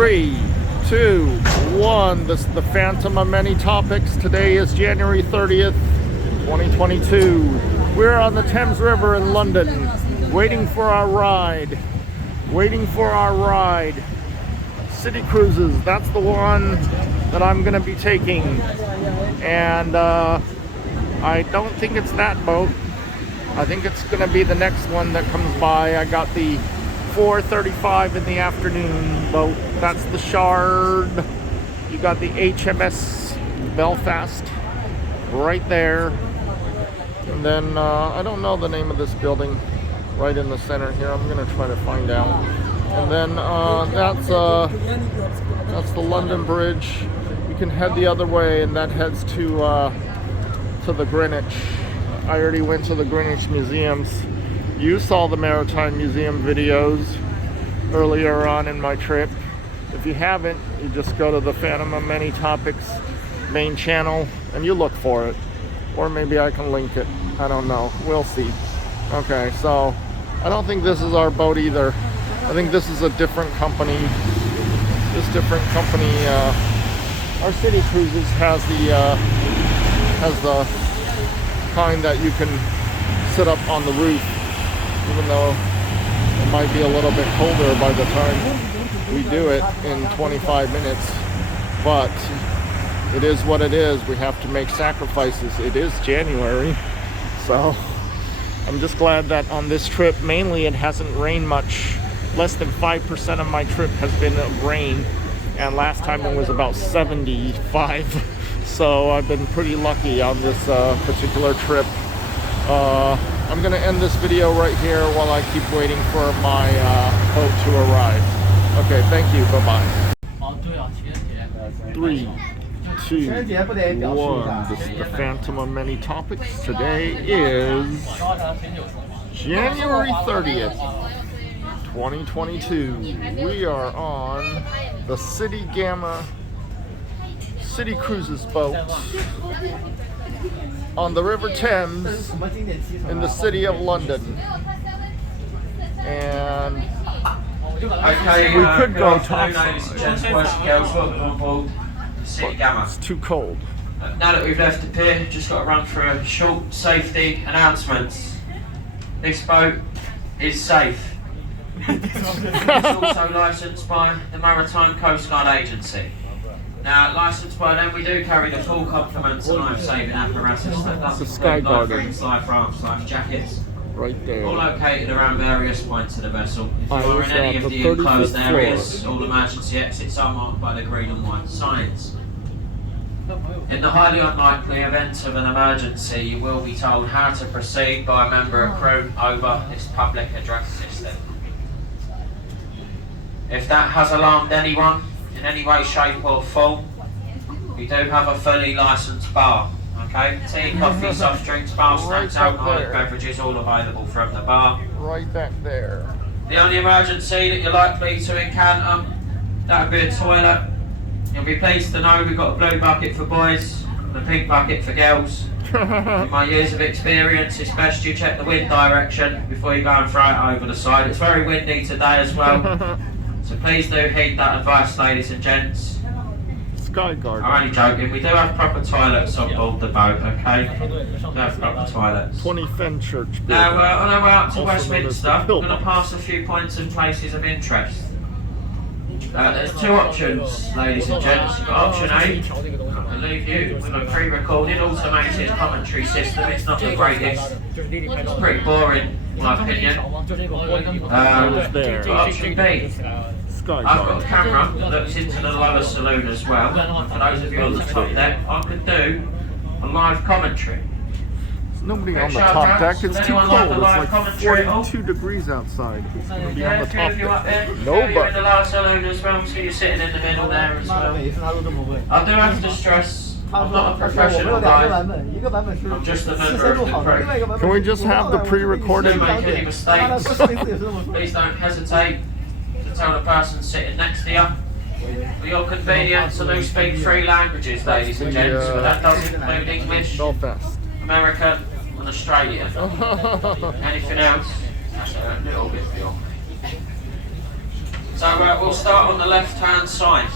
3, 2, 1. This is the Phantom of Many Topics. Today is January 30th, 2022. We're on the Thames River in London, waiting for our ride. City Cruises, that's the one that I'm going to be taking. And I don't think it's that boat. I think it's going to be the next one that comes by. I got the 4:35 in the afternoon boat. That's the Shard. You got the HMS Belfast right there. And then I don't know the name of this building right in the center here. I'm going to try to find out. And then that's the London Bridge. You can head the other way, and that heads to the Greenwich. I already went to the Greenwich Museums. You saw the Maritime Museum videos earlier on in my trip. If you haven't, you just go to the Phantom of Many Topics main channel and you look for it. Or maybe I can link it. I don't know. We'll see. Okay, so I don't think this is our boat either. I think this is a different company. This different company, our City Cruises has the kind that you can sit up on the roof, even though it might be a little bit colder by the time we do it in 25 minutes. But it is what it is. We have to make sacrifices. It is January, so I'm just glad that on this trip, mainly it hasn't rained much. Less than 5% of my trip has been rain, and last time it was about 75. So I've been pretty lucky on this particular trip. I'm going to end this video right here while I keep waiting for my boat to arrive. Okay, thank you. Bye-bye. 3, 2, 1. This is the Phantom of Many Topics. Today is January 30th, 2022. We are on the City Cruises boat on the River Thames in the city of London. And we could go topside. It's too cold. Now that we've left the pier, just got to run through a short safety announcements. This boat is safe. It's also licensed by the Maritime Coast Guard Agency. Now, licensed by them, we do carry the full complement of life-saving apparatus that does include life rings, life rafts, life jackets. Right there. All located around various points of the vessel. If you are in any of the enclosed areas, all emergency exits are marked by the green and white signs. In the highly unlikely event of an emergency, you will be told how to proceed by a member of crew over this public address system. If that has alarmed anyone in any way, shape or form, we do have a fully licensed bar. Okay, tea, coffee, soft drinks, bar snacks, alcoholic beverages, all available from the bar. Right back there. The only emergency that you're likely to encounter, that would be a toilet. You'll be pleased to know we've got a blue bucket for boys and a pink bucket for girls. In my years of experience, it's best you check the wind direction before you go and throw it over the side. It's very windy today as well, so please do heed that advice, ladies and gents. Skyguard. I'm only joking. We do have proper toilets on board the boat, okay? We do have proper toilets. 20 Fenchurch. Now, on our way up to Westminster, we're going to pass a few points and places of interest. There's two options, ladies and gents. You've got option A, I'll leave you with a pre-recorded automated commentary system. It's not the greatest. It's pretty boring, in my opinion. Option B, I've got a camera that looks into the lower saloon as well. For those of you on the top deck, I could do a live commentary. There's nobody on the top deck. It's too cold. It's like 42 degrees outside. It's going to be on the top deck. Nobody. You're in the lower saloon as well, so you're sitting in the middle there as well. I do have to stress, I'm not a professional guy. I'm just a member of the crew. Can we just have the pre-recorded? If you make any mistakes, please don't hesitate to tell the person sitting next to you. For your convenience, I do speak 3 languages, ladies and gents, but that does include English, Belfast, American, and Australian. Anything else? That's a little bit beyond me. So we'll start on the left-hand side.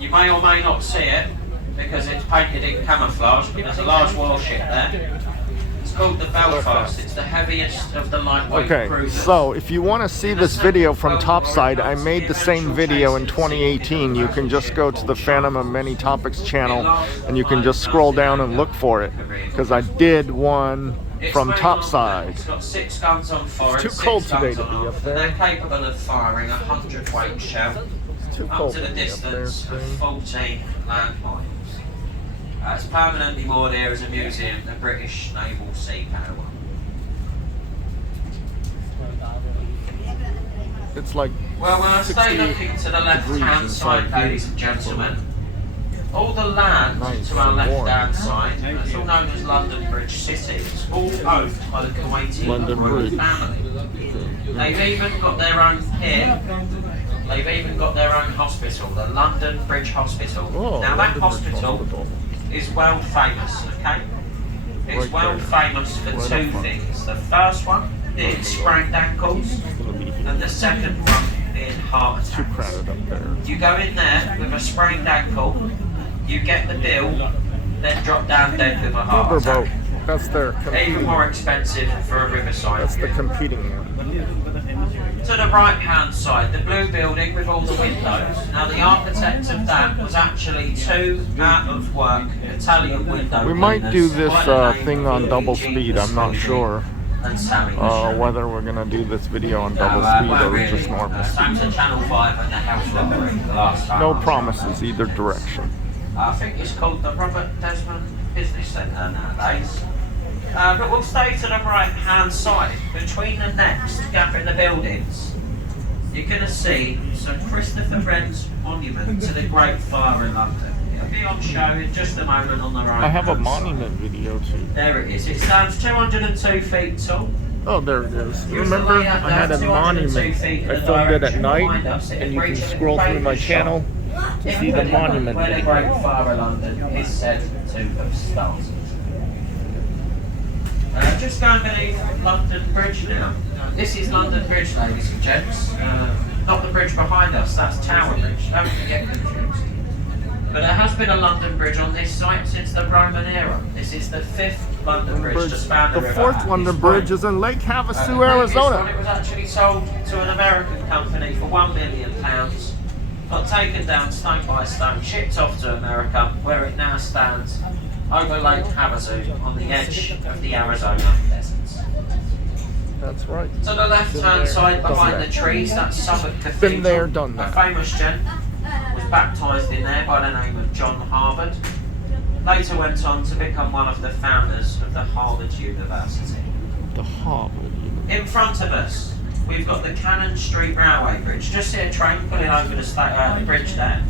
You may or may not see it because it's painted in camouflage, but there's a large warship there. It's called the Belfast. It's the heaviest of the lightweight cruisers. So if you want to see this video from topside, I made the same video in 2018. You can just go to the Phantom of Many Topics channel and you can just scroll down and look for it, because I did one from topside. It's got 6 guns on forward. It's too cold today to be up there. They're capable of firing a 100-weight shell up to the distance of 14 landmines. It's permanently moored here as a museum, the British Naval Sea Power. It's like Well, stay looking to the left-hand side, ladies and gentlemen. All the land to our left-hand side, it's all known as London Bridge City. It's all owned by the Kuwaiti royal family. They've even got their own pier. They've even got their own hospital, the London Bridge Hospital. Now that hospital is world famous, okay? It's world famous for 2 things. The first one being sprained ankles, and the second one being heart attacks. You go in there with a sprained ankle, you get the bill, then drop down dead with a heart attack. That's their even more expensive for a riverside. That's the competing one. To the right-hand side, the blue building with all the windows. Now, the architect of that was actually 2 out-of-work Italian window We might do cleaners this by the name thing of on double Luigi speed. I'm not sure and Sammy Michelle. whether we're gonna do this video on double speed or just normal Thanks to speed. Channel 5 and the House Lottery the last time. No promises either direction. I think it's called the Robert Desmond Business Centre nowadays. But we'll stay to the right-hand side. Between the next gap in the buildings, you're going to see Sir Christopher Wren's monument to the Great Fire in London. It'll be on show in just a moment on the right. I have a monument video too. There it is. It stands 202 feet tall. Oh, there it is. Remember, I had a monument. I filmed it at night, and you can scroll through my channel to see the monument. Where the Great Fire in London is said to have started. Just going beneath London Bridge now. This is London Bridge, ladies and gents. Not the bridge behind us, that's Tower Bridge. Don't get confused. But there has been a London Bridge on this site since the Roman era. This is the 5th London Bridge to span the river. The 4th London Bridge is in Lake Havasu, Arizona. It was actually sold to an American company for £1 million. Got taken down stone by stone, shipped off to America, where it now stands over Lake Havasu on the edge of the Arizona deserts. That's right. To the left-hand side, behind the trees, that's Southwark Cathedral. Been there, done that. A famous gent was baptised in there by the name of John Harvard. Later went on to become one of the founders of the Harvard University. The Harvard. In front of us, we've got the Cannon Street Railway Bridge. Just see a train pulling over the bridge there.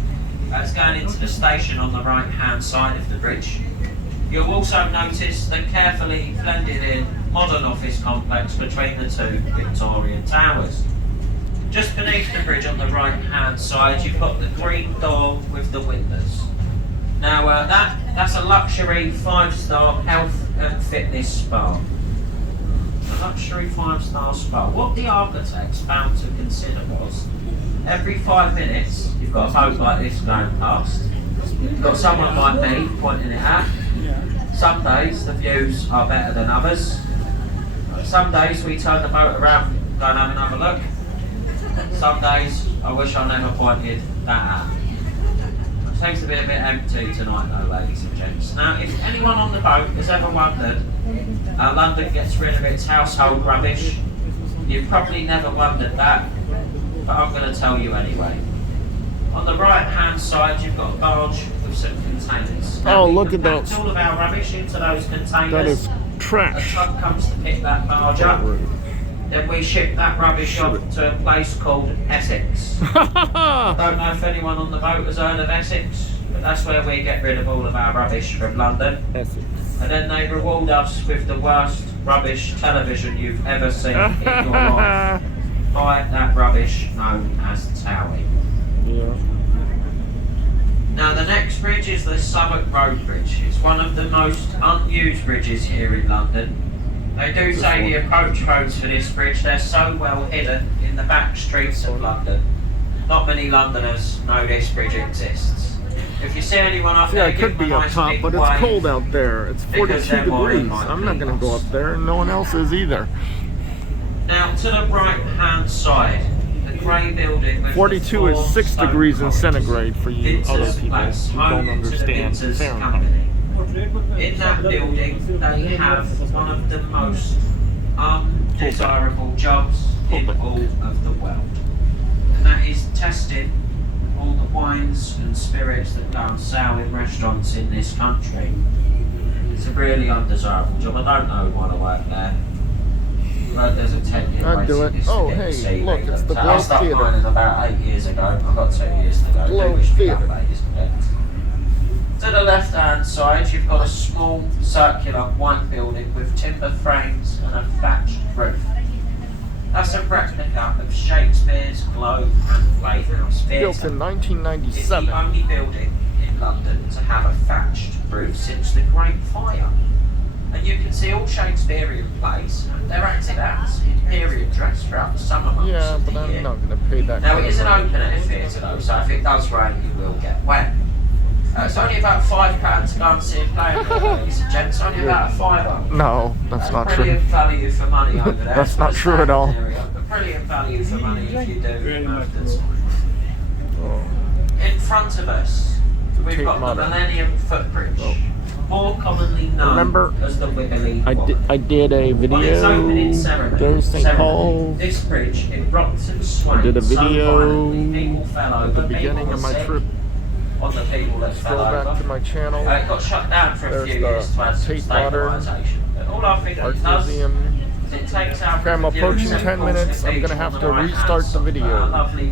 That's going into the station on the right-hand side of the bridge. You'll also notice the carefully blended in modern office complex between the 2 Victorian towers. Just beneath the bridge on the right-hand side, you've got the green door with the windows. Now that's a luxury 5-star health and fitness spa. A luxury 5-star spa. What the architects found to consider was, every 5 minutes you've got a boat like this going past. You've got someone like me pointing it out. Some days the views are better than others. Some days we turn the boat around and go and have another look. Some days I wish I never pointed that out. It seems to be a bit empty tonight though, ladies and gents. Now, if anyone on the boat has ever wondered how London gets rid of its household rubbish, you've probably never wondered that, but I'm going to tell you anyway. On the right-hand side, you've got a barge with some containers. Now, Look at those. All of our rubbish into those containers. That is A trash. truck comes to pick that barge up. Then we ship that rubbish off to a place called Essex. I don't know if anyone on the boat has heard of Essex, but that's where we get rid of all of our rubbish from London. Essex. And then they reward us with the worst rubbish television you've ever seen in your life. By that rubbish known as Towie. Yeah. Now the next bridge is the Southwark Road Bridge. It's one of the most unused bridges here in London. They do say the approach roads for this bridge, they're so well hidden in the back streets of London not many Londoners know this bridge exists. If you see anyone up there, I could give be them a up nice top, big but it's wave, cold out there. It's because 42 they're more than degrees. I'm likely not going to go lost. up there, and no one else is either. Now, to the right-hand side, the grey building with 42 the is 4 6 stone degrees in columns. centigrade for you Vinters other people Place, who home don't to the understand Vinters Fahrenheit. Company. In that building, they have one of the most undesirable jobs in all of the world. And that is testing all the wines and spirits that go on sale in restaurants in this country. It's a really undesirable job. I don't know who want to work there. But there's a 10-year I'd do it. Oh, hey, look, it's the Globe I started Theatre. mining about 8 years ago. I've got 2 years to go. Globe Do wish me Theatre. luck, ladies and gents. To the left-hand side, you've got a small circular white building with timber frames and a thatched roof. That's a replica of Shakespeare's Globe and Playhouse Built Theatre. in It's the 1997. only building in London to have a thatched roof since the Great Fire. And you can see all Shakespearean plays, and they're acted out in period dress throughout the summer months Yeah, of but the I'm year. not going to pay that Now, kind it is of an money. open-air theatre though, so if it does rain, you will get wet. It's only about £5 to go and see a play, ladies and gents. It's only about a fiver. No, that's not true. Brilliant value for money over there. That's It's not a true at all. standard area, but brilliant value for money if you do have the time. Oh. In front of us, we've Tate got the Modern. Millennium Footbridge, more commonly known Remember, as the Wibbly I Wobbly. did a On its opening video, ceremony, there's St. Paul's. this bridge, it rocked and swayed I did a so video violently, people fell at over, the beginning people of were my sick trip. on the people that fell Go back to over. my channel. It got shut down for a There's few the years to add some Tate Modern stabilisation. But all I think Art it does Museum. is it takes out Okay, I'm the view of approaching St. 10 Paul's minutes. I'm Cathedral gonna have on to the right-hand restart the side, video. a lovely